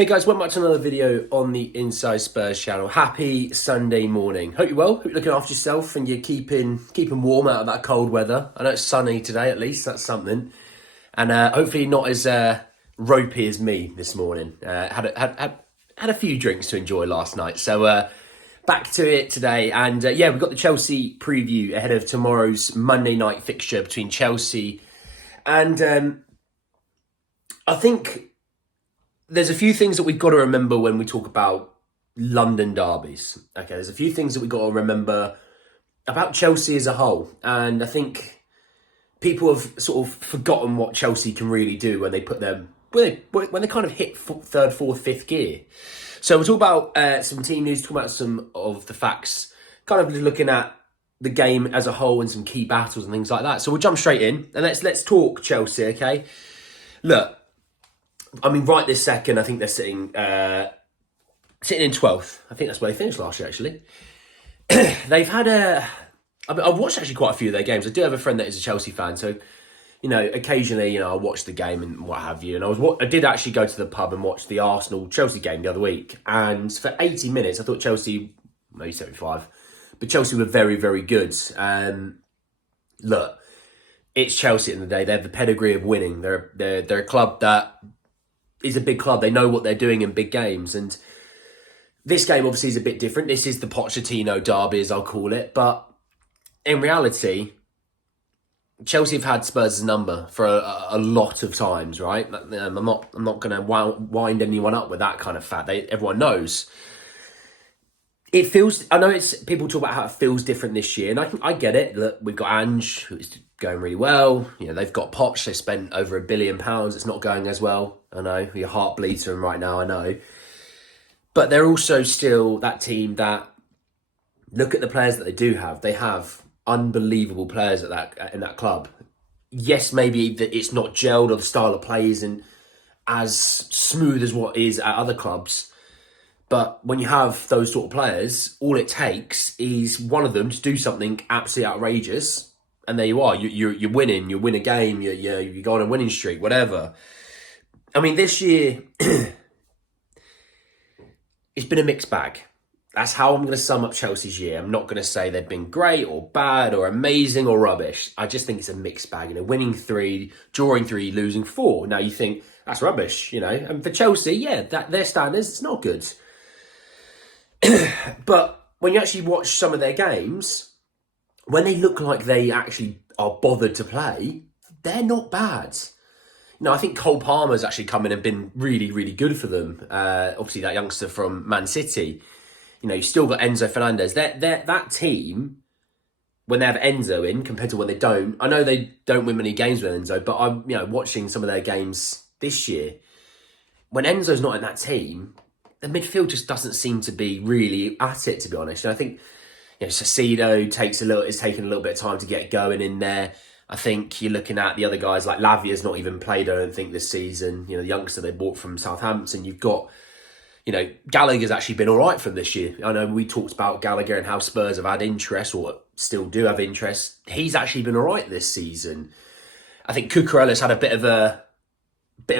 Hey guys, welcome back to another video on the Inside Spurs channel. Happy Sunday morning. Hope you're well, hope you're looking after yourself and you're keeping warm out of that cold weather. I know it's sunny today at least, that's something. And hopefully not as ropey as me this morning. Had a few drinks to enjoy last night. So back to it today. And yeah, we've got the Chelsea preview ahead of tomorrow's Monday night fixture between Chelsea and I think there's a few things that we've got to remember when we talk about London derbies. Okay, there's a few things that we've got to remember about Chelsea as a whole. And I think people have sort of forgotten what Chelsea can really do when they put them, when they kind of hit third, fourth, fifth gear. So we'll talk about some team news, talk about some of the facts, kind of looking at the game as a whole and some key battles and things like that. So we'll jump straight in and let's talk Chelsea, okay? Look, I mean, right this second, I think they're sitting in 12th. I think that's where they finished last year, actually. They've had I've watched actually quite a few of their games. I do have a friend that is a Chelsea fan, so, occasionally, I watch the game and what have you. And I did actually go to the pub and watch the Arsenal-Chelsea game the other week. And for 80 minutes, I thought Chelsea, maybe 75, but Chelsea were very, very good. Look, it's Chelsea at the end of the day. They have the pedigree of winning. They're a club that is a big club. They know what they're doing in big games. And this game obviously is a bit different. This is the Pochettino derby, as I'll call it. But in reality, Chelsea have had Spurs' number for a lot of times, right? I'm not going to wind anyone up with that kind of fact. Everyone knows. It feels, I know people talk about how it feels different this year, and I get it. Look, we've got Ange, who's going really well. They've got Poch, they spent over £1 billion. It's not going as well. I know, your heart bleeds for them right now, I know. But they're also still that team that, look at the players that they do have. They have unbelievable players in that club. Yes, maybe that it's not gelled or the style of play isn't as smooth as what is at other clubs. But when you have those sort of players, all it takes is one of them to do something absolutely outrageous, and there you are. You're winning. You win a game. You go on a winning streak. Whatever. I mean, this year it's been a mixed bag. That's how I'm going to sum up Chelsea's year. I'm not going to say they've been great or bad or amazing or rubbish. I just think it's a mixed bag. Winning 3, drawing 3, losing 4. Now you think that's rubbish. And for Chelsea, yeah, that their standards, it's not good. But when you actually watch some of their games, when they look like they actually are bothered to play, they're not bad. I think Cole Palmer's actually come in and been really, really good for them. Obviously, that youngster from Man City. You've still got Enzo Fernandez. That team, when they have Enzo in compared to when they don't, I know they don't win many games with Enzo, but I'm watching some of their games this year. When Enzo's not in that team, the midfield just doesn't seem to be really at it, to be honest. And I think Saicedo is taking a little bit of time to get going in there. I think you're looking at the other guys like Lavia's not even played, I don't think, this season. The youngster they bought from Southampton. You've got, Gallagher's actually been all right for them this year. I know we talked about Gallagher and how Spurs have had interest, or still do have interest. He's actually been all right this season. I think Cucurella's had a bit of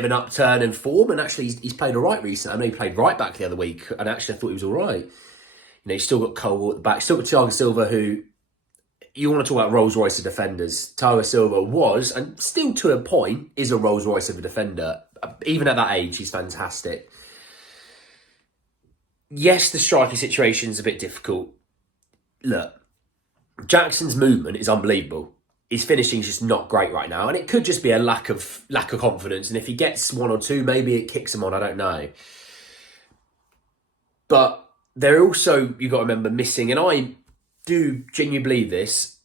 an upturn in form, and actually he's played all right recently. I know he played right back the other week, and actually I thought he was all right. You've still got Cole at the back, still got Thiago Silva, who, you want to talk about Rolls Royce of defenders. Thiago Silva was, and still to a point, is a Rolls Royce of a defender. Even at that age, he's fantastic. Yes, the striking situation is a bit difficult. Look, Jackson's movement is unbelievable. His finishing is just not great right now, and it could just be a lack of confidence. And if he gets 1 or 2, maybe it kicks him on. I don't know. But they're also, you've got to remember, missing, and I do genuinely believe this,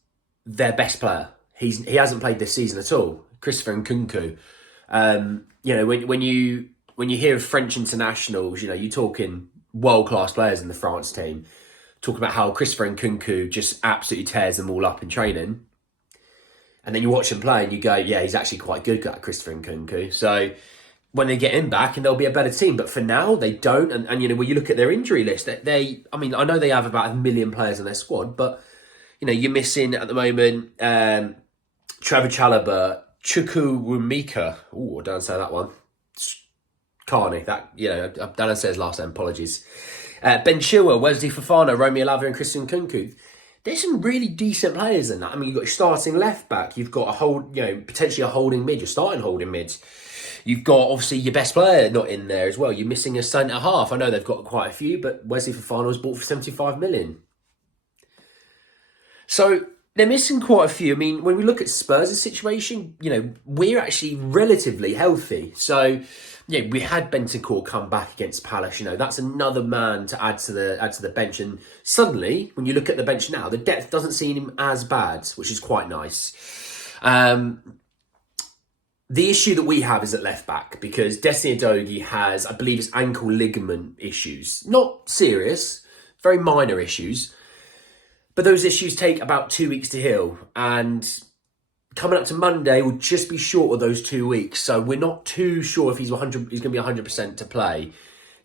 their best player. He hasn't played this season at all. Christopher Nkunku. When you hear of French internationals, you're talking world-class players in the France team. Talking about how Christopher Nkunku just absolutely tears them all up in training. And then you watch him play and you go, yeah, he's actually quite good at Christopher Nkunku. So when they get him back, and they'll be a better team. But for now, they don't. And when you look at their injury list, I know they have about 1 million players in their squad, but, you're missing at the moment Trevor Chalobah, Chukwuemeka. Oh, I don't say that one. Carney. That, I've done say his last name. Apologies. Ben Chilwell, Wesley Fofana, Romeo Lavia, and Christian Kunku. There's some really decent players in that. I mean, you've got your starting left back. You've got potentially a holding mid. You're starting holding mid. You've got, obviously, your best player not in there as well. You're missing a centre half. I know they've got quite a few, but Wesley Fofana was bought for 75 million. So they're missing quite a few. I mean, when we look at Spurs' situation, we're actually relatively healthy. So, we had Bentancur come back against Palace. That's another man to add to the bench. And suddenly, when you look at the bench now, the depth doesn't seem as bad, which is quite nice. The issue that we have is at left back, because Destiny Udogie has, I believe, his ankle ligament issues. Not serious, very minor issues. But those issues take about 2 weeks to heal. And coming up to Monday will just be short of those 2 weeks. So we're not too sure if he's going to be 100% to play.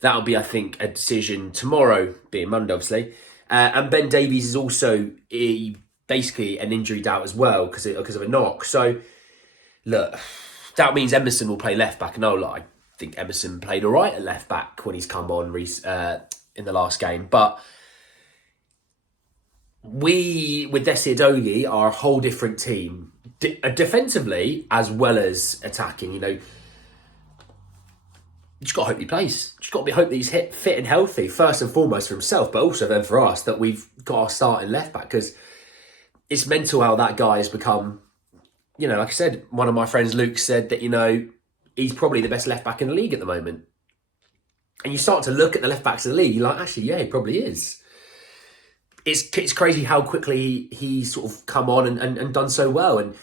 That'll be, I think, a decision tomorrow, being Monday, obviously. And Ben Davies is also basically an injury doubt as well because of a knock. So, look, that means Emerson will play left back. No lie, I think Emerson played all right at left back when he's come on in the last game. But we, with Desi Udogie, are a whole different team. Defensively as well as attacking, you just got to hope he plays. You just got to hope that he's fit and healthy, first and foremost for himself, but also then for us, that we've got our starting left back, because it's mental how that guy has become. Like I said, one of my friends, Luke, said that, he's probably the best left back in the league at the moment. And you start to look at the left backs of the league, you're like, actually, yeah, he probably is. It's crazy how quickly he's sort of come on and done so well. And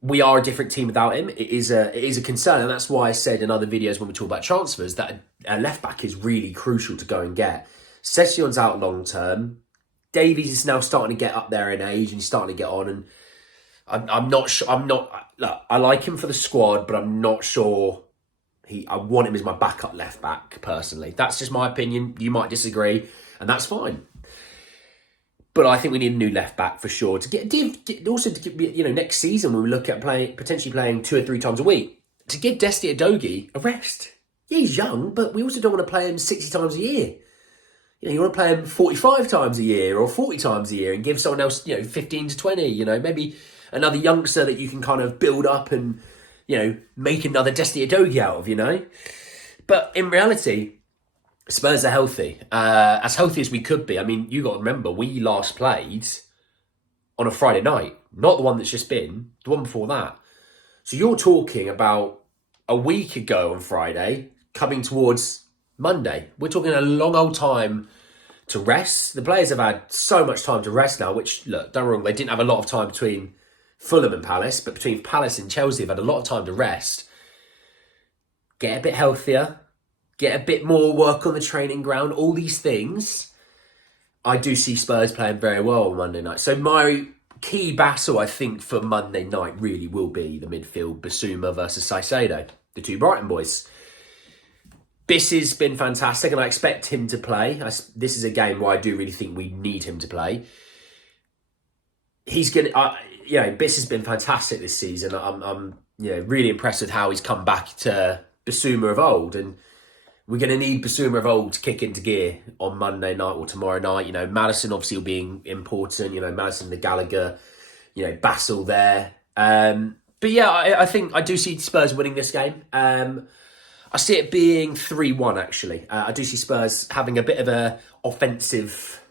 we are a different team without him. It is a concern. And that's why I said in other videos when we talk about transfers that a left back is really crucial to go and get. Session's out long term. Davies is now starting to get up there in age and he's starting to get on. And I'm not sure. Look, I like him for the squad, but I'm not sure. I want him as my backup left back personally. That's just my opinion. You might disagree, and that's fine. But I think we need a new left back for sure to give next season when we look at potentially playing 2 or 3 times a week, to give Destiny Udogie a rest. Yeah, he's young, but we also don't want to play him 60 times a year. You want to play him 45 times a year or 40 times a year and give someone else 15 to 20. Maybe another youngster that you can kind of build up and make another Destiny Udogie out of. But in reality, Spurs are healthy, as healthy as we could be. I mean, you got to remember, we last played on a Friday night, not the one that's just been, the one before that. So you're talking about a week ago on Friday, coming towards Monday. We're talking a long old time to rest. The players have had so much time to rest now, which, look, don't get me wrong, they didn't have a lot of time between Fulham and Palace, but between Palace and Chelsea, they've had a lot of time to rest. Get a bit healthier. Get a bit more work on the training ground, all these things. I do see Spurs playing very well on Monday night. So my key battle, I think, for Monday night really will be the midfield, Basuma versus Caicedo, the 2 Brighton boys. Biss has been fantastic, and I expect him to play. This is a game where I do really think we need him to play. He's going to... Biss has been fantastic this season. I'm really impressed with how he's come back to Basuma of old, and we're going to need Basuma of old to kick into gear on Monday night or tomorrow night. Maddison obviously will be important. Maddison, the Gallagher, Bassel there. But yeah, I think I do see Spurs winning this game. I see it being 3-1 actually. I do see Spurs having a bit of a offensive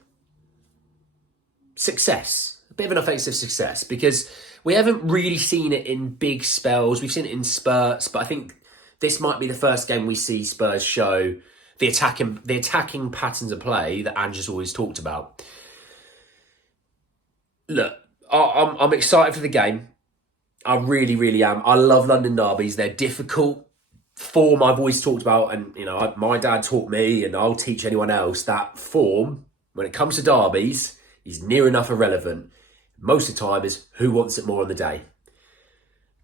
success. A bit of an offensive success, because we haven't really seen it in big spells. We've seen it in spurts, but I think this might be the first game we see Spurs show the attacking patterns of play that Ange's always talked about. Look, I'm excited for the game. I really, really am. I love London derbies. They're difficult. Form I've always talked about, and my dad taught me, and I'll teach anyone else, that form, when it comes to derbies, is near enough irrelevant. Most of the time is who wants it more on the day.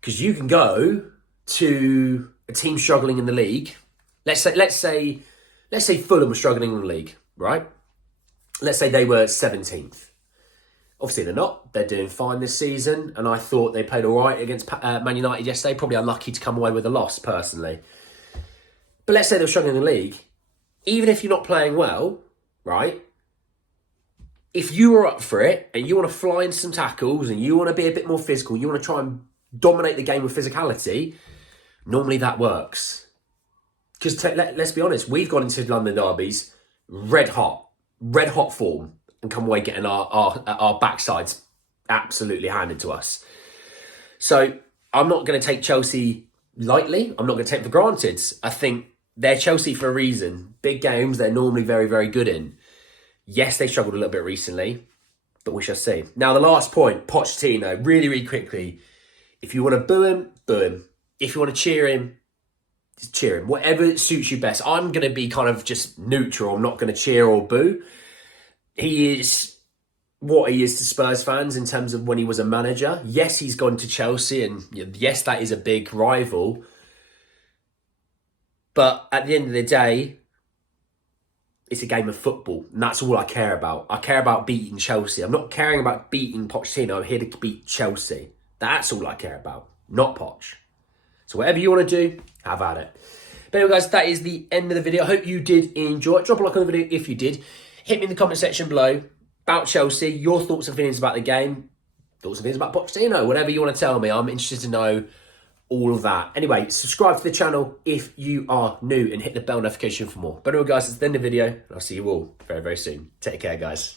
Because you can go to a team struggling in the league. Let's say Fulham were struggling in the league, right? Let's say they were 17th. Obviously they're not. They're doing fine this season, and I thought they played all right against Man United yesterday. Probably unlucky to come away with a loss, personally. But let's say they're struggling in the league. Even if you're not playing well, right? If you are up for it and you want to fly into some tackles and you want to be a bit more physical, you want to try and dominate the game with physicality, normally that works. Because let's be honest, we've gone into London derbies red hot form and come away getting our backsides absolutely handed to us. So I'm not going to take Chelsea lightly. I'm not going to take them for granted. I think they're Chelsea for a reason. Big games, they're normally very, very good in. Yes, they struggled a little bit recently, but we shall see. Now, the last point, Pochettino, really, really quickly. If you want to boo him, boo him. If you want to cheer him, just cheer him. Whatever suits you best. I'm going to be kind of just neutral. I'm not going to cheer or boo. He is what he is to Spurs fans in terms of when he was a manager. Yes, he's gone to Chelsea, and yes, that is a big rival. But at the end of the day, it's a game of football, and that's all I care about. I care about beating Chelsea. I'm not caring about beating Pochettino. I'm here to beat Chelsea. That's all I care about, not Poch. So whatever you want to do, have at it. But anyway, guys, that is the end of the video. I hope you did enjoy it. Drop a like on the video if you did. Hit me in the comment section below about Chelsea, your thoughts and feelings about the game, thoughts and feelings about Pochettino, whatever you want to tell me. I'm interested to know all of that. Anyway, subscribe to the channel if you are new and hit the bell notification for more. But anyway, guys, it's the end of the video, and I'll see you all very, very soon. Take care, guys.